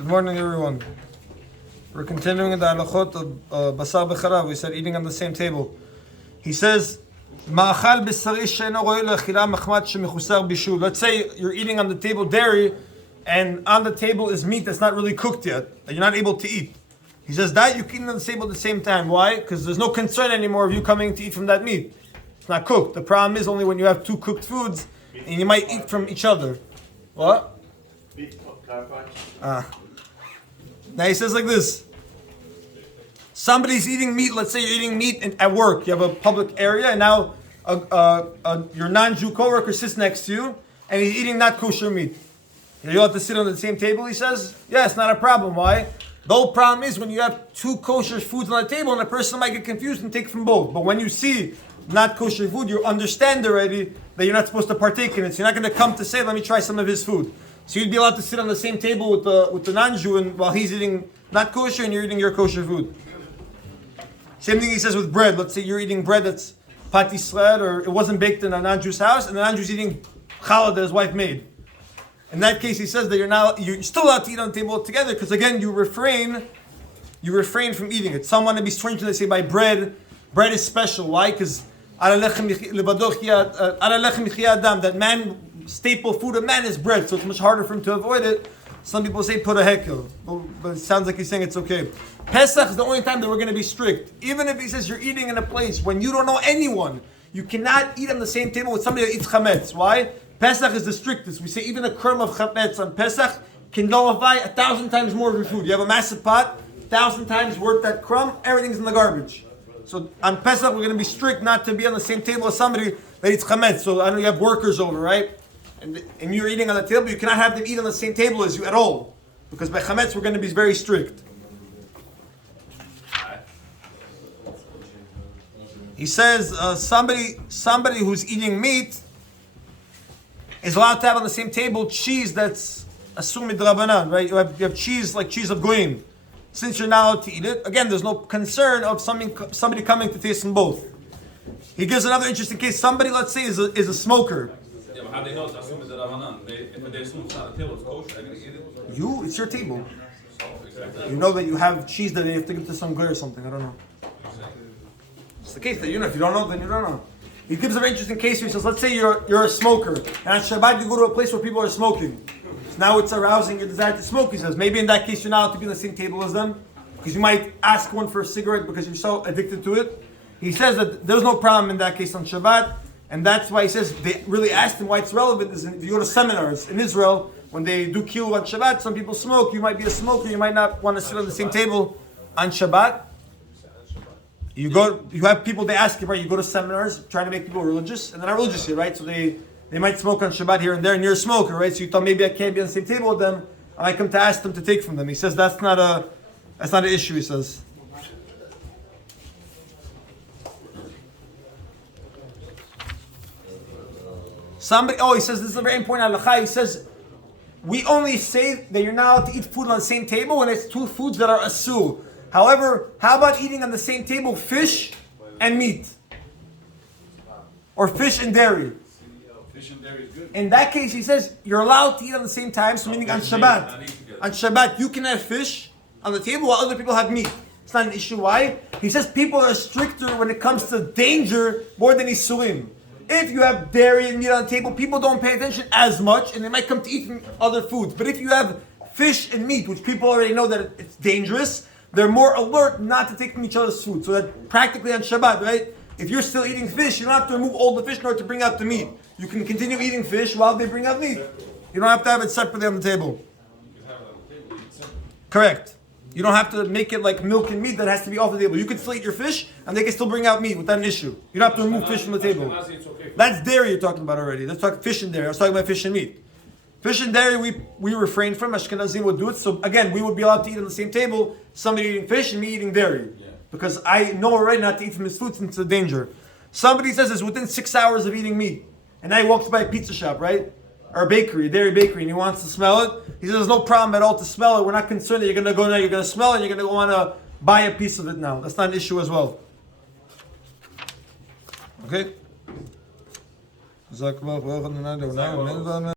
Good morning, everyone. We're continuing the halachot of basar becharav. We said eating on the same table. He says, "Ma'achal b'sari she'eno ro'eh le'achila machmat shemechusar bishul." Let's say you're eating on the table dairy, and on the table is meat that's not really cooked yet, that you're not able to eat. He says that you can eat on the table at the same time. Why? Because there's no concern anymore of you coming to eat from that meat. It's not cooked. The problem is only when you have two cooked foods, and you might eat from each other. What? Now he says like this. Somebody's eating meat. Let's say you're eating meat at work. You have a public area, and now your non-Jew coworker sits next to you, and he's eating not kosher meat. You're allowed to sit on the same table, he says? Yeah, it's not a problem. Why? The whole problem is when you have two kosher foods on the table, and a person might get confused and take from both. But when you see not kosher food, you understand already that you're not supposed to partake in it. So you're not going to come to say, let me try some of his food. So you'd be allowed to sit on the same table with the non-Jew, and while he's eating not kosher and you're eating your kosher food. Same thing he says with bread. Let's say you're eating bread that's pat Yisrael, or it wasn't baked in a non-Jew's house, and the non-Jew's eating challah that his wife made. In that case, he says that you're still allowed to eat on the table together, because again, you refrain from eating it. Some want to be strange and they say by bread is special. Why? Because that man, staple food of man is bread, so it's much harder for him to avoid it. Some people say put a hekel, but it sounds like he's saying it's okay. Pesach is the only time that we're going to be strict. Even if he says you're eating in a place when you don't know anyone, you cannot eat on the same table with somebody that eats chametz. Why? Pesach is the strictest. We say even a crumb of chametz on Pesach can nullify 1,000 times more of your food. You have a massive pot, 1,000 times worth that crumb, everything's in the garbage. So on Pesach, we're going to be strict not to be on the same table as somebody that eats chametz. So I know you have workers over, right? And you're eating on the table, you cannot have them eat on the same table as you at all. Because by chametz, we're going to be very strict. He says somebody who's eating meat is allowed to have on the same table cheese that's asumid drabanan, right? You have cheese like cheese of goyim. Since you're not allowed to eat it, again, there's no concern of somebody coming to taste them both. He gives another interesting case. Somebody, let's say, is a smoker. Yeah, but how they know it's asumid drabanan? If they assume it's not a table, it's kosher. They're gonna eat it. It's your table. Exactly. You know that you have cheese that you have to give to some guy or something. I don't know. It's the case that if you don't know, then you don't know. He gives a very interesting case here. He says, let's say you're a smoker, and on Shabbat you go to a place where people are smoking. So now it's arousing your desire to smoke. He says, maybe in that case you're not allowed to be on the same table as them, because you might ask one for a cigarette because you're so addicted to it. He says that there's no problem in that case on Shabbat, and that's why he says they really asked him why it's relevant. Is if you go to seminars in Israel, when they do kilu on Shabbat, some people smoke. You might be a smoker. You might not want to sit on the same table on Shabbat. You have people, they ask you, right? You go to seminars trying to make people religious, and they're not religious here, right? So they might smoke on Shabbat here and there, and you're a smoker, right? So you thought maybe I can't be on the same table with them. I might come to ask them to take from them. He says that's not an issue. He says. He says this is a very important halakha. He says we only say that you're not allowed to eat food on the same table when it's two foods that are asur. However, how about eating on the same table fish and meat? Or fish and dairy? Fish and dairy is good. In that case, he says, you're allowed to eat on the same time, so meaning on Shabbat. On Shabbat, you can have fish on the table while other people have meat. It's not an issue. Why? He says people are stricter when it comes to danger more than Isurim. If you have dairy and meat on the table, people don't pay attention as much, and they might come to eat from other foods. But if you have fish and meat, which people already know that it's dangerous, they're more alert not to take from each other's food. So that practically on Shabbat, right? If you're still eating fish, you don't have to remove all the fish in order to bring out the meat. You can continue eating fish while they bring out meat. You don't have to have it separately on the table. Correct. You don't have to make it like milk and meat that has to be off the table. You can still eat your fish, and they can still bring out meat without an issue. You don't have to remove fish from the table. That's dairy you're talking about already. Let's talk fish and dairy. I was talking about fish and meat. Fish and dairy, we refrain from. Ashkenazim would do it. So again, we would be allowed to eat on the same table. Somebody eating fish and me eating dairy. Yeah. Because I know already not to eat from his food since it's a danger. Somebody says it's within 6 hours of eating meat. And now he walks by a pizza shop, right? Or a bakery, a dairy bakery, and he wants to smell it. He says there's no problem at all to smell it. We're not concerned that you're going to go there, you're going to smell it, and you're going to want to buy a piece of it now. That's not an issue as well. Okay?